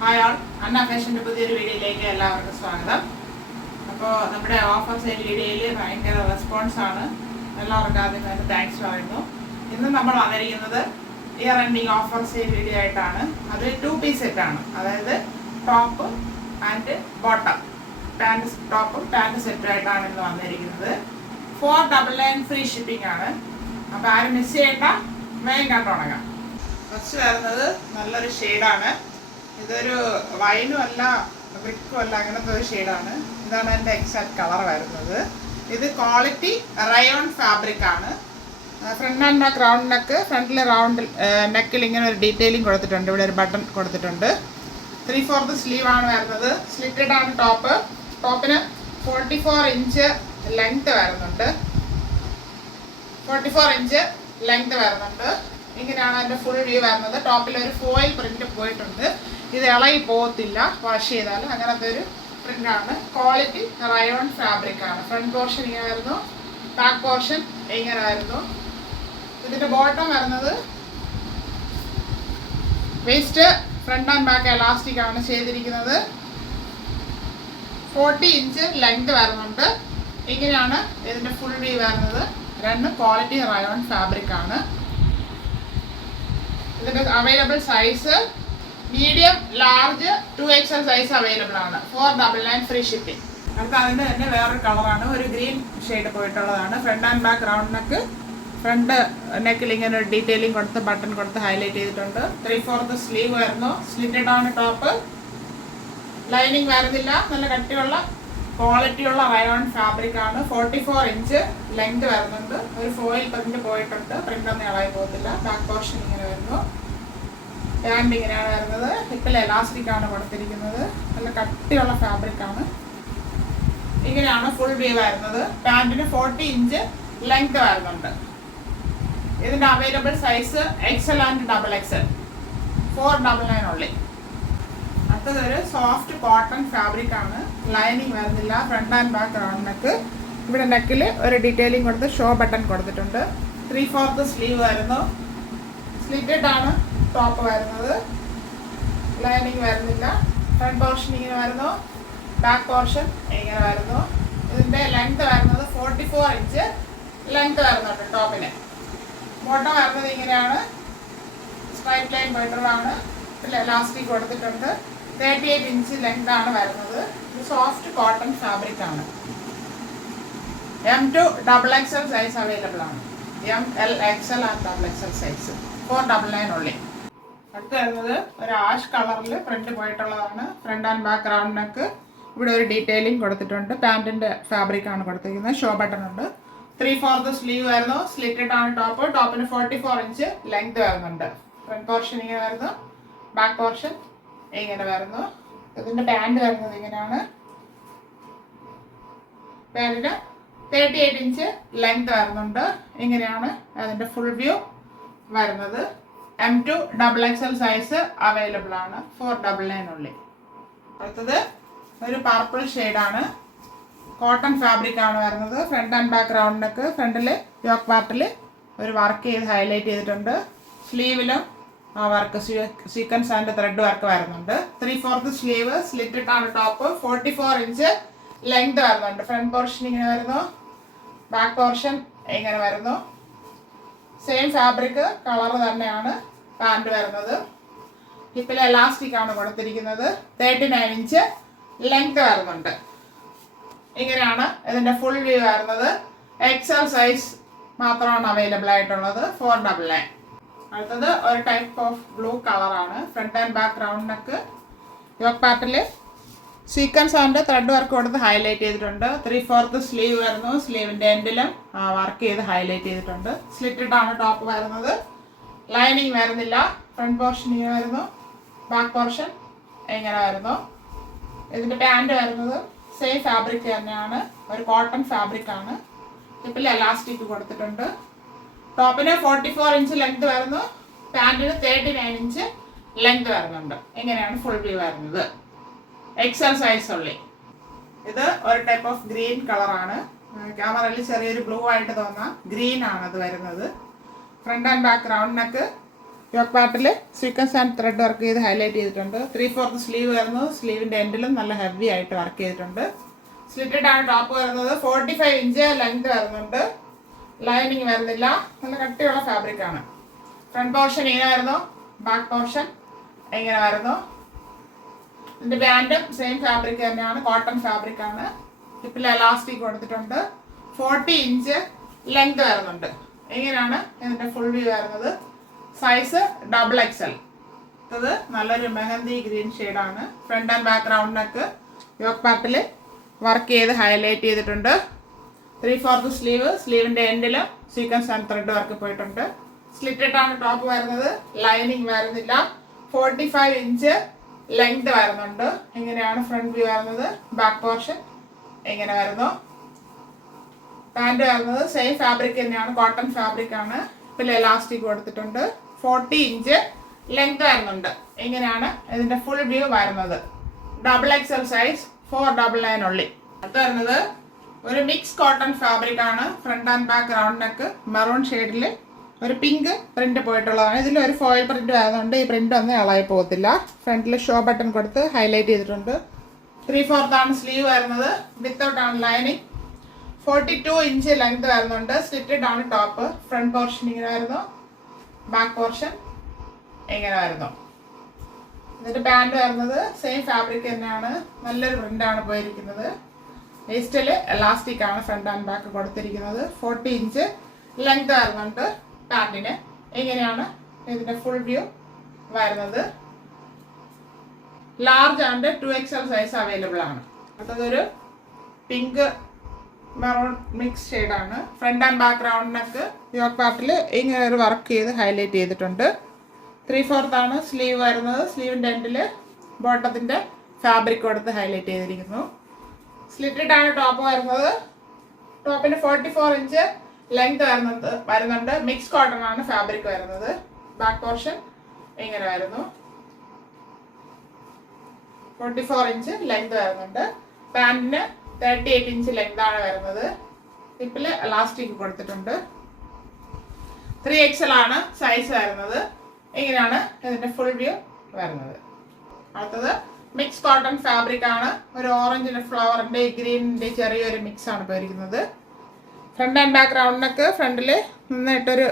Hi ആൾ, അന്ന ഫാഷൻ്റെ പുതിയൊരു വീഡിയോയിലേക്ക് എല്ലാവർക്കും സ്വാഗതം. അപ്പോൾ നമ്മുടെ ഓഫർ സെയിൽ വീഡിയോയിൽ ഭയങ്കര റെസ്പോൺസാണ്. എല്ലാവർക്കും ആദ്യം തന്നെ താങ്ക്സ് പറയുന്നു. ഇന്ന് നമ്മൾ വന്നിരിക്കുന്നത് year ending offer sale video ആയിട്ടാണ്. അത് 2 പീസ് സെറ്റാണ്. അതായത് ടോപ്പ് ആൻഡ് ബോട്ടം, പാൻറ് ടോപ്പും പാൻറ് സെറ്റുമായിട്ടാണ് ഇന്ന് വന്നിരിക്കുന്നത്. 499 ഫ്രീ ഷിപ്പിംഗ് ആണ്. അപ്പോൾ ആരും മിസ് ചെയ്യേണ്ട, വേഗം കണ്ടു തുടങ്ങാം. ഫസ്റ്റ് വരുന്നത് നല്ലൊരു ഷെയ്ഡാണ്. ഇതൊരു വൈനും അല്ല ബ്രിക്കും അല്ല, അങ്ങനത്തെ ഒരു ഷെയ്ഡാണ്. ഇതാണ് എൻ്റെ എക്സാക്ട് കളർ വരുന്നത്. ഇത് ക്വാളിറ്റി റയോൺ ഫാബ്രിക് ആണ്. Front and back round neck. ഫ്രണ്ടിൽ റൗണ്ട് നെക്കിൽ ഇങ്ങനെ ഒരു ഡീറ്റെയിലിംഗ് കൊടുത്തിട്ടുണ്ട്. ഇവിടെ ഒരു ബട്ടൺ കൊടുത്തിട്ടുണ്ട്. 3/4 സ്ലീവ് ആണ് വരുന്നത്. സ്ലിറ്റഡ് ആണ് ടോപ്പ്. ടോപ്പിന് 44 ഇഞ്ച് ലെങ്ത് വരുന്നുണ്ട്. 44 ഇഞ്ച് ലെങ്ത് വരുന്നുണ്ട്. ഇങ്ങനെയാണ് അതിൻ്റെ ഫുൾ വ്യൂ വരുന്നത്. ടോപ്പിൽ ഒരു ഫോയിൽ പ്രിന്റ് പോയിട്ടുണ്ട്. ഇത് ഇളകി പോകത്തില്ല വാഷ് ചെയ്താൽ. അങ്ങനത്തെ ഒരു പ്രിന്റാണ്. ക്വാളിറ്റി റയോൺ ഫാബ്രിക് ആണ്. ഫ്രണ്ട് പോർഷൻ ഇങ്ങനെ വരുന്നു, ബാക്ക് പോർഷൻ ഇങ്ങനെ വരുന്നു. ഇതിൻ്റെ ബോട്ടം വരുന്നത് waist front and back elastic ആണ് ചെയ്തിരിക്കുന്നത്. 40 ഇഞ്ച് ലെങ്ത് വരുന്നുണ്ട്. ഇങ്ങനെയാണ് ഇതിൻ്റെ ഫുൾ വ്യൂ വരുന്നത്. രണ്ടും ക്വാളിറ്റി റയോൺ ഫാബ്രിക് ആണ്. ഇതിൻ്റെ available size medium, large, 2XL size available ആണ്. 499 ഫ്രീ ഷിപ്പിംഗ്. അടുത്ത അതിൻ്റെ തന്നെ വേറൊരു കളറാണ്. ഒരു ഗ്രീൻ ഷെയ്ഡ് പോയിട്ടുള്ളതാണ്. Front and back round neck. Front നെക്കിൽ ഇങ്ങനെ ഒരു ഡീറ്റെയിലിംഗ് കൊടുത്ത് ബട്ടൺ കൊടുത്ത് ഹൈലൈറ്റ് ചെയ്തിട്ടുണ്ട്. 3/4 സ്ലീവ് വരുന്നു. സ്ലിറ്റഡ് ആണ് ടോപ്പ്. ലൈനിങ് വരുന്നില്ല. നല്ല കട്ടിയുള്ള ക്വാളിറ്റിയുള്ള റയോൺ ഫാബ്രിക് ആണ്. 44 ഇഞ്ച് ലെങ്ത് വരുന്നുണ്ട്. ഒരു ഫോയിൽ പ്രിന്റ് പോയിട്ടുണ്ട്. പ്രിന്റ് ഒന്നും ഇളകി പോകത്തില്ല. ബാക്ക് പോർഷൻ ഇങ്ങനെ വരുന്നു. പാൻറ് ഇങ്ങനെയാണ് വരുന്നത്. ഹിപ്പിൽ എലാസ്റ്റിക് ആണ് കൊടുത്തിരിക്കുന്നത്. നല്ല കട്ടിയുള്ള ഫാബ്രിക് ആണ്. ഇങ്ങനെയാണ് ഫുൾ വ്യൂ വരുന്നത്. പാൻറ്റിന് 40 ഇഞ്ച് ലെങ്ത് വരുന്നുണ്ട്. ഇതിൻ്റെ available size XL and XXL. 499 only. അടുത്തതൊരു സോഫ്റ്റ് കോട്ടൺ ഫാബ്രിക് ആണ്. ലൈനിങ് വരുന്നില്ല. Front and back round neck. ഇവിടെ നെക്കിൽ ഒരു ഡീറ്റെയിലിംഗ് കൊടുത്ത് ഷോ ബട്ടൺ കൊടുത്തിട്ടുണ്ട്. 3/4 സ്ലീവ് വരുന്നു. സ്ലിറ്റഡ് ആണ് ടോപ്പ് വരുന്നത്. ലൈനിങ് വരുന്നില്ല. ഫ്രണ്ട് പോർഷൻ ഇങ്ങനെ വരുന്നു, ബാക്ക് പോർഷൻ ഇങ്ങനെ വരുന്നു. ഇതിൻ്റെ ലെങ്ത് വരുന്നത് 44 ഇഞ്ച് ലെങ്ത് വരുന്നുണ്ട് ടോപ്പിന്. ബോട്ടം വരുന്നത് ഇങ്ങനെയാണ്. സ്ട്രൈറ്റ് ലൈൻ പോയിട്ടുള്ളതാണ്. പിന്നെ എലാസ്റ്റിക് കൊടുത്തിട്ടുണ്ട്. 38 ഇഞ്ച് ലെങ്ത് ആണ് വരുന്നത്. ഇത് സോഫ്റ്റ് കോട്ടൺ ഫാബ്രിക് ആണ്. M2 XXL സൈസ് അവൈലബിൾ ആണ്. ML, XL and XXL size. 499 ഉള്ളി. അടുത്ത് വരുന്നത് ഒരു ആഷ് കളറിൽ പ്രിന്റ് പോയിട്ടുള്ളതാണ്. Front and back round neck. ഇവിടെ ഒരു ഡീറ്റെയിലിംഗ് കൊടുത്തിട്ടുണ്ട്. പാൻറ്റിൻ്റെ ഫാബ്രിക് ആണ് കൊടുത്തിരിക്കുന്നത്. ഷോ ബട്ടൺ ഉണ്ട്. 3/4 സ്ലീവ് വരുന്നു. സ്ലിറ്റഡ് ആണ് ടോപ്പ്. ടോപ്പിന് 44 ഇഞ്ച് ലെങ്ത് വരുന്നുണ്ട്. ഫ്രണ്ട് പോർഷൻ ഇങ്ങനെ വരുന്നു, ബാക്ക് പോർഷൻ ഇങ്ങനെ വരുന്നു. ഇതിൻ്റെ പാൻറ് വരുന്നത് ഇങ്ങനെയാണ്. പാൻറ്റിന് 38 ഇഞ്ച് ലെങ്ത് വരുന്നുണ്ട്. ഇങ്ങനെയാണ് അതിൻ്റെ ഫുൾ വ്യൂ വരുന്നത്. M2 XXL സൈസ് അവൈലബിൾ ആണ്. 499 ഉള്ളി. അടുത്തത് ഒരു പർപ്പിൾ ഷെയ്ഡാണ്. കോട്ടൺ ഫാബ്രിക് ആണ് വരുന്നത്. Front and back round neck. ഫ്രണ്ടിൽ യോക്ക് പാർട്ടിൽ ഒരു വർക്ക് ചെയ്ത് ഹൈലൈറ്റ് ചെയ്തിട്ടുണ്ട്. സ്ലീവിലും work sequence and thread work വരുന്നുണ്ട്. 3/4 സ്ലീവ്. സ്ലിറ്റഡ് ആണ് ടോപ്പ്. 44 ഇഞ്ച് ലെങ്ത് വരുന്നുണ്ട്. ഫ്രണ്ട് പോർഷൻ ഇങ്ങനെ വരുന്നു, ബാക്ക് പോർഷൻ ഇങ്ങനെ വരുന്നു. സെയിം ഫാബ്രിക് കളർ തന്നെയാണ് പാൻറ് വരുന്നത്. ഹിപ്പിൽ എലാസ്റ്റിക് ആണ് കൊടുത്തിരിക്കുന്നത്. 39 ഇഞ്ച് ലെങ്ത് വരുന്നുണ്ട്. ഇങ്ങനെയാണ് ഇതിൻ്റെ ഫുൾ വ്യൂ വരുന്നത്. XL സൈസ് മാത്രമാണ് അവൈലബിൾ ആയിട്ടുള്ളത്. 499. അടുത്തത് ഒരു ടൈപ്പ് ഓഫ് ബ്ലൂ കളറാണ്. Front and back round neck. Yoke പാർട്ടിൽ സീക്വൻസ് ആൻഡ് ത്രെഡ് വർക്ക് കൊടുത്ത് ഹൈലൈറ്റ് ചെയ്തിട്ടുണ്ട്. 3/4 സ്ലീവ് വരുന്നു. സ്ലീവിൻ്റെ എൻഡിലും വർക്ക് ചെയ്ത് ഹൈലൈറ്റ് ചെയ്തിട്ടുണ്ട്. സ്ലിറ്റഡ് ആണ് ടോപ്പ് വരുന്നത്. ലൈനിങ് വരുന്നില്ല. ഫ്രണ്ട് പോർഷൻ ഇങ്ങനെ വരുന്നു, ബാക്ക് പോർഷൻ ഇങ്ങനെ വരുന്നു. ഇതിൻ്റെ പാൻറ് വരുന്നത് സെയിം ഫാബ്രിക് തന്നെയാണ്. ഒരു കോട്ടൺ ഫാബ്രിക് ആണ്. ഹിപ്പിൽ എലാസ്റ്റിക് കൊടുത്തിട്ടുണ്ട്. ടോപ്പിന് 44 ഇഞ്ച് ലെങ്ത് വരുന്നു. പാൻറ്റിന് 39 ഇഞ്ച് ലെങ്ത് വരുന്നുണ്ട്. ഇങ്ങനെയാണ് ഫുൾ വ്യൂ വരുന്നത്. XL സൈസ് ഉള്ളി. ഇത് ഒരു ടൈപ്പ് ഓഫ് ഗ്രീൻ കളറാണ്. ക്യാമറയിൽ ചെറിയൊരു ബ്ലൂ ആയിട്ട് തോന്നാം. ഗ്രീൻ ആണ് അത് വരുന്നത്. Front and back round neck. Yoke പാർട്ടിൽ സീക്വൻസ് ആൻഡ് ത്രെഡ് വർക്ക് ചെയ്ത് ഹൈലൈറ്റ് ചെയ്തിട്ടുണ്ട്. 3/4 സ്ലീവ് വരുന്നത്, സ്ലീവിൻ്റെ എൻഡിലും നല്ല ഹെവി ആയിട്ട് വർക്ക് ചെയ്തിട്ടുണ്ട്. സ്ലിറ്റഡ് ആണ് ടോപ്പ് വരുന്നത്. 45 ഇഞ്ച് ലെങ്ത് വരുന്നുണ്ട്. ലൈനിങ് വരുന്നില്ല, നല്ല കട്ടിയുള്ള ഫാബ്രിക് ആണ്. ഫ്രണ്ട് പോർഷൻ ഇങ്ങനെ വരുന്നു, ബാക്ക് പോർഷൻ ഇങ്ങനെ വരുന്നു. ഇതിൻ്റെ ബാൻഡും സെയിം ഫാബ്രിക് തന്നെയാണ്, കോട്ടൺ ഫാബ്രിക് ആണ്. ഹിപ്പിൽ എലാസ്റ്റിക് കൊടുത്തിട്ടുണ്ട്. 40 ഇഞ്ച് ലെങ്ത് വരുന്നുണ്ട്. ഇങ്ങനെയാണ് ഇതിൻ്റെ ഫുൾ വ്യൂ വരുന്നത്. Size XXL. ഇത് നല്ലൊരു മെഹന്തി ഗ്രീൻ ഷെയ്ഡാണ്. Front and back round neck yoke പാർട്ടിൽ വർക്ക് ചെയ്ത് ഹൈലൈറ്റ് ചെയ്തിട്ടുണ്ട്. 3/4 സ്ലീവ്, സ്ലീവിൻ്റെ എൻഡിലും സീക്വൻസ് ആൻഡ് ത്രെഡ് വർക്ക് പോയിട്ടുണ്ട്. സ്ലിറ്റഡ് ആണ് ടോപ്പ് വരുന്നത്, ലൈനിങ് വരുന്നില്ല. 45 ഇഞ്ച് ലെങ്ത് വരുന്നുണ്ട്. ഇങ്ങനെയാണ് ഫ്രണ്ട് വ്യൂ വരുന്നത്. ബാക്ക് പോർഷൻ ഇങ്ങനെ വരുന്നു. പാൻറ് വരുന്നത് സെയിം ഫാബ്രിക് തന്നെയാണ്, കോട്ടൺ ഫാബ്രിക് ആണ്. പിന്നെ എലാസ്റ്റിക് കൊടുത്തിട്ടുണ്ട്. 40 ഇഞ്ച് ലെങ്ത് വരുന്നുണ്ട്. ഇങ്ങനെയാണ് ഇതിൻ്റെ ഫുൾ വ്യൂ വരുന്നത്. XXL സൈസ് 499 ഉള്ളി. അടുത്ത് വരുന്നത് ഒരു മിക്സ് കോട്ടൺ ഫാബ്രിക് ആണ്. Front and back round neck maroon ഷെയ്ഡിൽ ഒരു പിങ്ക് പ്രിന്റ് പോയിട്ടുള്ളതാണ്. ഇതിൽ ഒരു ഫോയിൽ പ്രിന്റ് ആയതുകൊണ്ട് ഈ പ്രിന്റ് ഒന്നും ഇളകി പോകത്തില്ല. ഫ്രണ്ടിൽ ഷോ ബട്ടൺ കൊടുത്ത് ഹൈലൈറ്റ് ചെയ്തിട്ടുണ്ട്. 3/4 ആണ് സ്ലീവ് വരുന്നത്. വിത്തൗട്ട് ആണ് ലൈനിങ്. 42 ഇഞ്ച് ലെങ്ത് വരുന്നുണ്ട്. സ്ലിറ്റഡ് ആണ് ടോപ്പ്. ഫ്രണ്ട് പോർഷൻ ഇങ്ങനെ വരുന്നു, ബാക്ക് പോർഷൻ ഇങ്ങനെ വരുന്നു. ഇതിന്റെ പാൻറ് വരുന്നത് സെയിം ഫാബ്രിക് തന്നെയാണ്, നല്ലൊരു പ്രിന്റാണ് പോയിരിക്കുന്നത്. വേസ്റ്റിൽ എലാസ്റ്റിക് ആണ് ഫ്രണ്ട് ആൻഡ് ബാക്ക് കൊടുത്തിരിക്കുന്നത്. 40 ഇഞ്ച് ലെങ്ത് വരുന്നുണ്ട് പാൻറ്റിന്. ഇങ്ങനെയാണ് ഇതിന്റെ ഫുൾ വ്യൂ വരുന്നത്. Large and 2XL size available ആണ്. അടുത്തതൊരു പിങ്ക് മെറൂൺ മിക്സ് ഷെയ്ഡാണ്. Front and back round neck yoke പാർട്ടിൽ ഇങ്ങനെ ഒരു വർക്ക് ചെയ്ത് ഹൈലൈറ്റ് ചെയ്തിട്ടുണ്ട്. 3/4 ആണ് സ്ലീവ് വരുന്നത്. സ്ലീവിൻ്റെ എൻഡിൽ ബോട്ടത്തിൻ്റെ ഫാബ്രിക് കൊടുത്ത് ഹൈലൈറ്റ് ചെയ്തിരിക്കുന്നു. സ്ലിറ്റഡ് ആണ് ടോപ്പ് വരുന്നത്. ടോപ്പിന് 44 ഇഞ്ച് ലെങ്ത് വരുന്നുണ്ട്. മിക്സ് കോട്ടൺ ആണ് ഫാബ്രിക് വരുന്നത്. ബാക്ക് പോർഷൻ ഇങ്ങനെ വരുന്നു. 44 ഇഞ്ച് ലെങ്ത് വരുന്നുണ്ട്. പാൻറ്റിന് 38 ഇഞ്ച് ലെങ്ത് ആണ് വരുന്നത്. ഹിപ്പിൽ എലാസ്റ്റിക് കൊടുത്തിട്ടുണ്ട്. 3XL ആണ് സൈസ് വരുന്നത്. ഇങ്ങനെയാണ് ഇതിന്റെ ഫുൾ വ്യൂ വരുന്നത്. അടുത്തത് മിക്സ് കോട്ടൺ ഫാബ്രിക് ആണ്. ഒരു ഓറഞ്ചിന്റെ ഫ്ലവറിന്റെ ഗ്രീനിന്റെ ചെറിയൊരു മിക്സ് ആണ് പോയിരിക്കുന്നത്. Front and back round neck ഫ്രണ്ടിൽ നന്നായിട്ടൊരു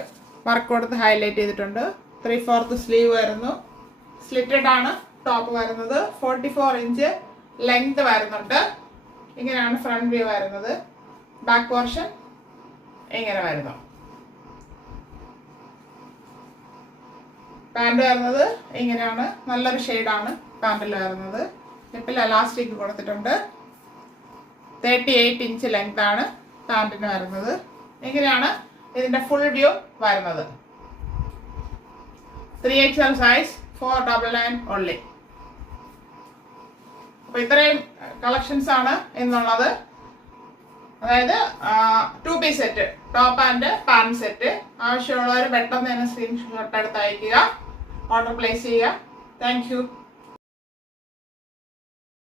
വർക്ക് കൊടുത്ത് ഹൈലൈറ്റ് ചെയ്തിട്ടുണ്ട്. 3/4 സ്ലീവ് വരുന്നു. സ്ലിറ്റഡ് ആണ് ടോപ്പ് വരുന്നത്. 44 ഇഞ്ച് ലെങ്ത് വരുന്നുണ്ട്. ഇങ്ങനെയാണ് ഫ്രണ്ട് വ്യൂ വരുന്നത്. ബാക്ക് പോർഷൻ ഇങ്ങനെ വരുന്നു. പാൻറ് വരുന്നത് ഇങ്ങനെയാണ്, നല്ലൊരു ഷെയ്ഡാണ് പാൻറ്റിൽ വരുന്നത്. ഹിപ്പിൽ എലാസ്റ്റിക് കൊടുത്തിട്ടുണ്ട്. 38 ഇഞ്ച് ലെങ്ത് ആണ് പാൻറ്റിന് വരുന്നത്. ഇങ്ങനെയാണ് ഇതിന്റെ ഫുൾ വ്യൂ വരുന്നത്. 3XL സൈസ് 499 ഉള്ളി. അപ്പൊ ഇത്രയും കളക്ഷൻസ് ആണ് എന്നുള്ളത്. അതായത് 2 piece set, top and pant set. ആവശ്യമുള്ളവർ പെട്ടെന്ന് തന്നെ സ്ക്രീൻഷോട്ട് എടുത്ത് അയക്കുക, ഓർഡർ പ്ലേസ് ചെയ്യുക. Thank U.